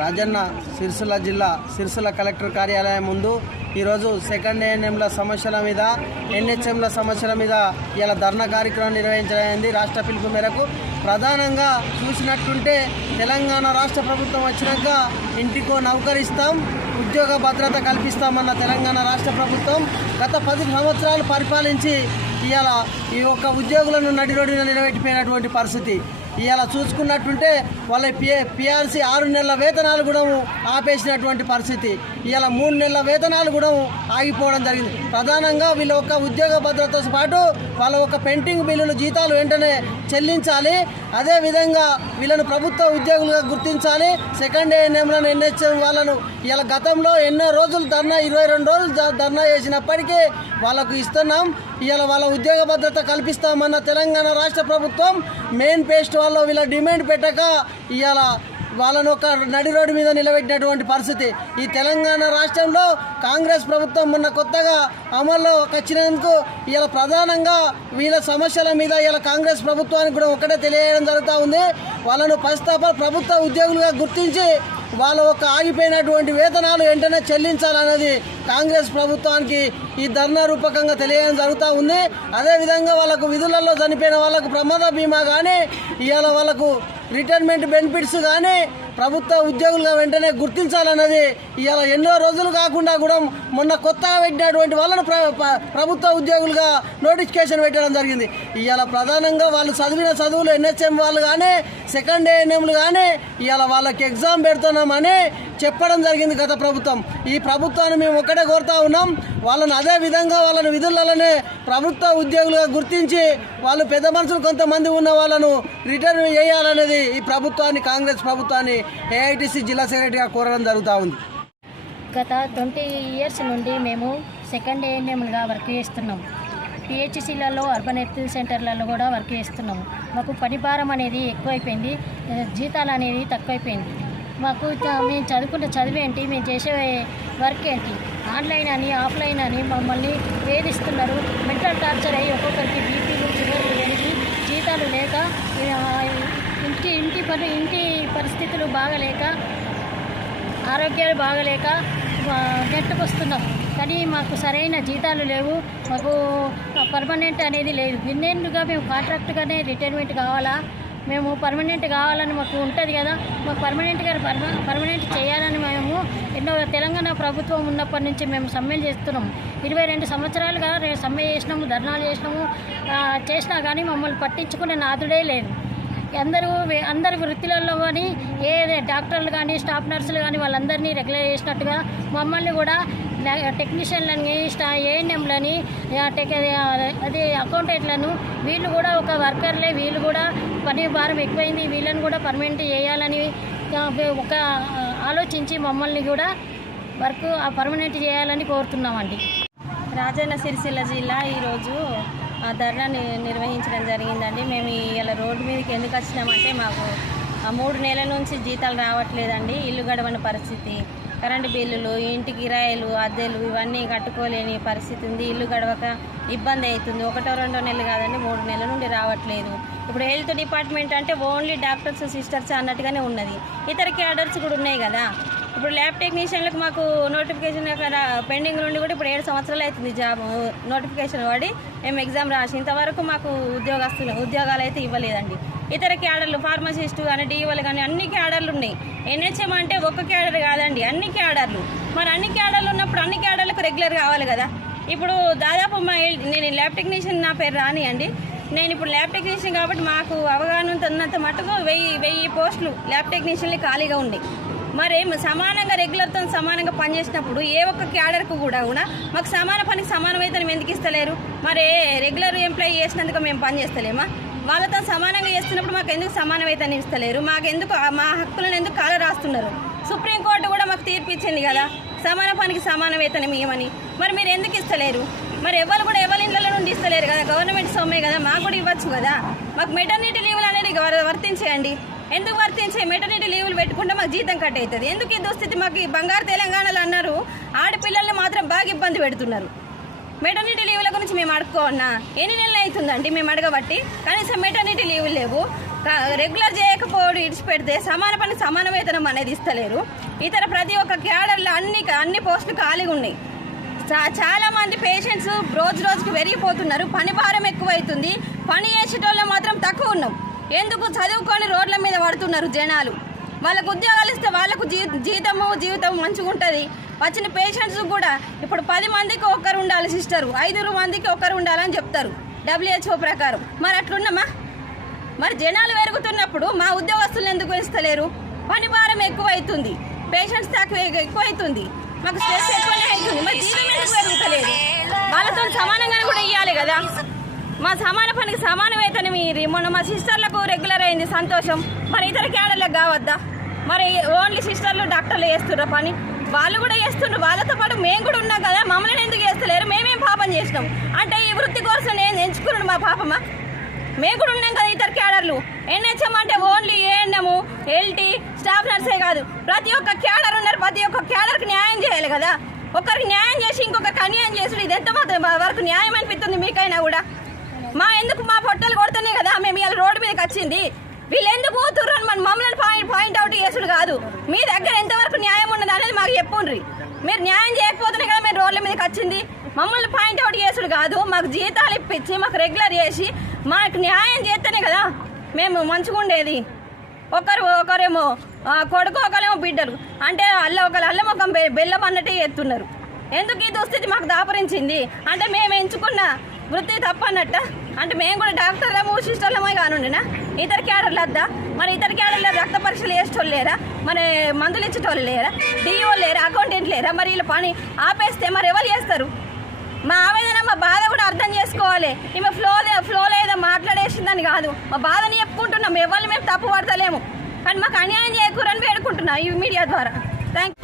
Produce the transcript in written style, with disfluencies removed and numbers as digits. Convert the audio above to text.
రాజన్న సిరిసిల్ల జిల్లా సిరిసిల్ల కలెక్టర్ కార్యాలయం ముందు ఈరోజు సెకండ్ ఏఎన్ఎంల సమస్యల మీద ఎన్హెచ్ఎంల సమస్యల మీద ఇలా ధర్నా కార్యక్రమం నిర్వహించడమైంది. రాష్ట్ర పిలుపు మేరకు ప్రధానంగా చూసినట్టుంటే తెలంగాణ రాష్ట్ర ప్రభుత్వం వచ్చినాక ఇంటికో నౌకరిస్తాం, ఉద్యోగ భద్రత కల్పిస్తామన్న తెలంగాణ రాష్ట్ర ప్రభుత్వం గత 10 సంవత్సరాలు పరిపాలించి ఇవాళ ఈ యొక్క ఉద్యోగులను నడిరోడిన నిలబెట్టిపోయినటువంటి పరిస్థితి. ఇవాళ చూసుకున్నట్టుంటే వాళ్ళ పిఆర్సీ 6 నెలల వేతనాలు కూడా ఆపేసినటువంటి పరిస్థితి. ఇవాళ 3 నెలల వేతనాలు కూడా ఆగిపోవడం జరిగింది. ప్రధానంగా వీళ్ళ యొక్క ఉద్యోగ భద్రతతో పాటు వాళ్ళ యొక్క పెండింగ్ బిల్లులు జీతాలు వెంటనే చెల్లించాలి. అదేవిధంగా వీళ్ళను ప్రభుత్వ ఉద్యోగులుగా గుర్తించాలి. సెకండ్ ఏఎన్ఎంలను ఎన్హెచ్ఎం వాళ్ళను ఇలా గతంలో ఎన్నో రోజులు ధర్నా 22 రోజులు ధర్నా చేసినప్పటికీ వాళ్ళకు ఇస్తున్నాం. ఇవాళ వాళ్ళ ఉద్యోగ భద్రత కల్పిస్తామన్న తెలంగాణ రాష్ట్ర ప్రభుత్వం మెయిన్ పేస్ట్ వాళ్ళు వీళ్ళ డిమాండ్ పెట్టక ఇవాళ వాళ్ళను ఒక నడి రోడ్డు మీద నిలబెట్టినటువంటి పరిస్థితి. ఈ తెలంగాణ రాష్ట్రంలో కాంగ్రెస్ ప్రభుత్వం మొన్న కొత్తగా అమల్లో వచ్చినందుకు ఇలా ప్రధానంగా వీళ్ళ సమస్యల మీద ఇలా కాంగ్రెస్ ప్రభుత్వానికి కూడా ఒకటే తెలియజేయడం జరుగుతూ ఉంది. వాళ్ళను ప్రభుత్వ ఉద్యోగులుగా గుర్తించి వాళ్ళ ఒక ఆగిపోయినటువంటి వేతనాలు వెంటనే చెల్లించాలనేది కాంగ్రెస్ ప్రభుత్వానికి ఈ ధర్నా రూపకంగా తెలియడం జరుగుతూ ఉంది. అదేవిధంగా వాళ్ళకు విధులలో చనిపోయిన వాళ్ళకు ప్రమాద బీమా కానీ ఇవాళ వాళ్ళకు రిటైర్మెంట్ బెనిఫిట్స్ కానీ ప్రభుత్వ ఉద్యోగులుగా వెంటనే గుర్తించాలన్నది ఇవాళ ఎన్నో రోజులు కాకుండా కూడా మొన్న కొత్తగా పెట్టినటువంటి వాళ్ళను ప్రభుత్వ ఉద్యోగులుగా నోటిఫికేషన్ పెట్టడం జరిగింది. ఇవాళ ప్రధానంగా వాళ్ళు చదివిన చదువులు ఎన్హెచ్ఎం వాళ్ళు కానీ సెకండ్ ఏఎన్ఎంలు కానీ ఇవాళ వాళ్ళకి ఎగ్జామ్ పెడుతున్నామని చెప్పడం జరిగింది గత ప్రభుత్వం. ఈ ప్రభుత్వాన్ని మేము ఒక్కటే కోరుతా ఉన్నాం, వాళ్ళని అదే విధంగా వాళ్ళని విధులలోనే ప్రభుత్వ ఉద్యోగులుగా గుర్తించి వాళ్ళు పెద్ద మనుషులు కొంతమంది ఉన్న వాళ్ళను రిటర్న్ చేయాలనేది ఈ ప్రభుత్వాన్ని కాంగ్రెస్ ప్రభుత్వాన్ని ఏఐటీసీ జిల్లా సెక్రటరీగా కోరడం జరుగుతూ ఉంది. గత 20 ఇయర్స్ నుండి మేము సెకండ్ ఏఎన్ఎంలుగా వర్క్ చేస్తున్నాం. పిహెచ్సిలలో అర్బన్ హెల్త్ సెంటర్లలో కూడా వర్క్ చేస్తున్నాము. మాకు పని భారం అనేది ఎక్కువైపోయింది, జీతాలు అనేది తక్కువైపోయింది. మాకు మేము చదువుకున్న చదివేంటి, మేము చేసే వర్క్ ఏంటి, ఆన్లైన్ అని ఆఫ్లైన్ అని మమ్మల్ని వేధిస్తున్నారు. మెంటల్ టార్చర్ అయ్యి ఒక్కొక్కరికి బీపీలు షుగర్లు పెరిగి జీతాలు లేక ఇంటి పరిస్థితులు బాగలేక ఆరోగ్యాలు బాగలేక నెట్టుకొస్తున్నాం. కానీ మాకు సరైన జీతాలు లేవు, మాకు పర్మనెంట్ అనేది లేదు. ఇన్నేళ్ళుగా మేము కాంట్రాక్ట్గానే రిటైర్మెంట్ కావాలా, మేము పర్మనెంట్ కావాలని మాకు ఉంటుంది కదా, మాకు పర్మనెంట్ చేయాలని మేము ఎన్నో తెలంగాణ ప్రభుత్వం ఉన్నప్పటి నుంచి మేము సమ్మెలు చేస్తున్నాము. 22 సంవత్సరాలుగా సమ్మె చేసినాము, ధర్నాలు చేసినా కానీ మమ్మల్ని పట్టించుకునే నాదుడే లేదు. అందరి వృత్తులలో కానీ డాక్టర్లు కానీ స్టాఫ్ నర్సులు కానీ వాళ్ళందరినీ రెగ్యులర్ చేసినట్టుగా మమ్మల్ని కూడా టెక్నీషియన్లని ఏఎన్ఎంలని అదే అకౌంటెంట్లను వీళ్ళు కూడా ఒక వర్కర్లే, వీళ్ళు కూడా పని భారం ఎక్కువైంది, వీళ్ళని కూడా పర్మనెంట్ చేయాలని ఒక ఆలోచించి మమ్మల్ని కూడా పర్మనెంట్ చేయాలని కోరుతున్నామండి. రాజన్న సిరిసిల్ల జిల్లా ఈరోజు ధర్నా నిర్వహించడం జరిగిందండి. మేము ఇలా రోడ్డు మీదకి ఎందుకు వచ్చినామంటే మాకు 3 నెలల నుంచి జీతాలు రావట్లేదండి. ఇల్లు గడవని పరిస్థితి, కరెంటు బిల్లులు, ఇంటి కిరాయిలు, అద్దెలు ఇవన్నీ కట్టుకోలేని పరిస్థితి ఉంది. ఇల్లు గడవక ఇబ్బంది అవుతుంది. 1-2 నెలలు కాదండి, 3 నెలల నుండి రావట్లేదు. ఇప్పుడు హెల్త్ డిపార్ట్మెంట్ అంటే ఓన్లీ డాక్టర్స్ సిస్టర్స్ అన్నట్టుగానే ఉన్నది. ఇతర క్యాడర్స్ కూడా ఉన్నాయి కదా. ఇప్పుడు ల్యాబ్ టెక్నీషియన్లకు మాకు నోటిఫికేషన్ పెండింగ్ నుండి కూడా ఇప్పుడు 7 సంవత్సరాలు అవుతుంది జాబ్ నోటిఫికేషన్ పడి మేము ఎగ్జామ్ రాసి ఇంతవరకు మాకు ఉద్యోగాలు అయితే ఇవ్వలేదండి. ఇతర క్యాడర్లు ఫార్మసిస్టు కానీ డిఓలు కానీ అన్ని క్యాడర్లు ఉన్నాయి. ఎన్హెచ్ఎం అంటే ఒక్క క్యాడర్ కాదండి, అన్ని క్యాడర్లు. మరి అన్ని క్యాడర్లు ఉన్నప్పుడు అన్ని క్యాడర్లకు రెగ్యులర్ కావాలి కదా. ఇప్పుడు దాదాపు నేను ల్యాబ్ టెక్నీషియన్ నా పేరు రాని అండి. నేను ఇప్పుడు ల్యాబ్ టెక్నీషియన్ కాబట్టి మాకు అవగాహన ఉన్నంత మటుకు 1000 పోస్టులు ల్యాబ్ టెక్నీషియన్లు ఖాళీగా ఉన్నాయి. మరి సమానంగా రెగ్యులర్తో సమానంగా పనిచేసినప్పుడు ఏ ఒక్క క్యాడర్కు కూడా మాకు సమాన పనికి సమాన వేతనం ఎందుకు ఇస్తలేరు? మరి రెగ్యులర్ ఎంప్లాయీ చేసినందుకు మేము పని చేస్తలేమా? వాళ్ళతో సమానంగా చేస్తున్నప్పుడు మాకు ఎందుకు సమాన వేతనం ఇస్తలేరు? మా హక్కులను ఎందుకు కాల రాస్తున్నారు? సుప్రీంకోర్టు కూడా మాకు తీర్పు ఇచ్చింది కదా, సమాన పనికి సమాన వేతనం ఇవ్వమని. మరి మీరు ఎందుకు ఇస్తలేరు? మరి ఎవరు ఇళ్ళ నుండి ఇస్తలేరు కదా, గవర్నమెంట్ సొమ్మే కదా, మాకు కూడా ఇవ్వచ్చు కదా. మాకు మెటర్నిటీ లీవులు అనేది వర్తించేయండి. ఎందుకు వర్తించే మెటర్నిటీ లీవులు పెట్టుకుంటే మాకు జీతం కట్ అవుతుంది. ఎందుకు ఈ దుస్థితి? మాకు ఈ బంగారు తెలంగాణలో అన్నారు, ఆడపిల్లల్ని మాత్రం బాగా ఇబ్బంది పెడుతున్నారు. మెటర్నిటీ లీవుల గురించి మేము అడుక్కోన్నా ఎన్ని నెలలు అవుతుందండి మేము అడగబట్టి? కనీసం మెటర్నిటీ లీవులు లేవు. రెగ్యులర్ చేయకపోవడం ఇడిచిపెడితే సమాన పని సమాన వేతనం అనేది ఇస్తలేరు. ఇతర ప్రతి ఒక్క క్యాడర్లో అన్ని పోస్టులు ఖాళీగా ఉన్నాయి. చాలా మంది పేషెంట్స్ రోజుకి పెరిగిపోతున్నారు. పని భారం ఎక్కువైతుంది. పని చేసేటోళ్ళు మాత్రం తక్కువ ఉన్నాం. ఎందుకు చదువుకొని రోడ్ల మీద పడుతున్నారు జనాలు. వాళ్ళకు ఉద్యోగాలు ఇస్తే వాళ్ళకు జీవితం మంచిగా ఉంటుంది. వచ్చిన పేషెంట్స్ కూడా ఇప్పుడు 10 మందికి ఒకరు ఉండాలి సిస్టరు, 5 మందికి ఒకరు ఉండాలని చెప్తారు WHO ప్రకారం. మరి అట్లున్నామా? మరి జనాలు పెరుగుతున్నప్పుడు మా ఉద్యోగస్తులు ఎందుకు ఇస్తలేరు? పని భారం ఎక్కువైతుంది, పేషెంట్స్ ఎక్కువైతుంది, మాకు స్ట్రెస్ ఎక్కువనే అవుతుంది. మరి జీతం ఎందుకు పెరుగుతలేదు? వాళ్ళతో సమానంగానే కూడా ఇవ్వాలి కదా. మా సమాన పనికి సమాన వేతనం ఇయ్యి. మొన్న మా సిస్టర్లకు రెగ్యులర్ అయింది, సంతోషం. మరి ఇతర క్యాడర్లకు కావద్దా? మరి ఓన్లీ సిస్టర్లు డాక్టర్లు చేస్తుర్రా పని? వాళ్ళు కూడా చేస్తుండ్రు. వాళ్ళతో పాటు మేము కూడా ఉన్నాం కదా. మమ్మల్ని ఎందుకు చేస్తలేరు? మేమేం పాపం చేసినాం అంటే ఈ వృత్తి కోసం నేను ఎంచుకున్నాను మా పాపమా? మేము కూడా ఉన్నాం కదా. ఇతర క్యాడర్లు NHM అంటే ఓన్లీ ANM, LT, స్టాఫ్ నర్సే కాదు, ప్రతి ఒక్క క్యాడర్ ఉన్నారు. ప్రతి ఒక్క క్యాడర్కి న్యాయం చేయాలి కదా. ఒకరికి న్యాయం చేసి ఇంకొకరికి అన్యాయం చేసుడు ఇది ఎంత మాత్రం వరకు న్యాయం అనిపిస్తుంది మీకైనా కూడా? మా పొట్టలు కొడుతున్నాయి కదా మేము ఇలా రోడ్డు మీదకి వచ్చింది. వీళ్ళు ఎందుకు పోతుర్రు అని మమ్మల్ని పాయింట్అవుట్ చేసుడు కాదు. మీ దగ్గర ఎంతవరకు న్యాయం ఉన్నది అనేది మాకు చెప్పుండ్రి. మీరు న్యాయం చేయకపోతేనే కదా మేము రోడ్ల మీదకి వచ్చింది. మమ్మల్ని పాయింట్అవుట్ చేసుడు కాదు. మాకు జీతాలు ఇప్పించి మాకు రెగ్యులర్ చేసి మాకు న్యాయం చేస్తేనే కదా మేము మంచిగా ఉండేది. ఒకరేమో కొడుకు, ఒకరేమో బిడ్డలు అంటే అల్లం ఒక బెల్లం అన్నట్టే చేస్తున్నారు. ఎందుకు ఈ దుస్థితి మాకు దాపరించింది అంటే మేము ఎంచుకున్న వృత్తి తప్పన్నట్ట. అంటే మేము కూడా డాక్టర్లము సిస్టర్లమే కానుండినా ఇతర క్యాడర్లు వద్దా? మరి ఇతర క్యాడర్లో రక్త పరీక్షలు చేసేటోళ్ళు లేరా? మరి మందులు ఇచ్చేటోళ్ళు లేరా? DO లేరా? అకౌంటెంట్ లేరా? మరి వీళ్ళ పని ఆపేస్తే మరి ఎవరు చేస్తారు? మా ఆవేదన, మా బాధ కూడా అర్థం చేసుకోవాలి. ఈమె ఫ్లోలో ఏదో మాట్లాడేసిందని కాదు, మా బాధని చెప్పుకుంటున్నాం. ఎవరిని మేము తప్పు పడతలేము, కానీ మాకు అన్యాయం చేయకూరని వేడుకుంటున్నాం ఈ మీడియా ద్వారా. Thank you.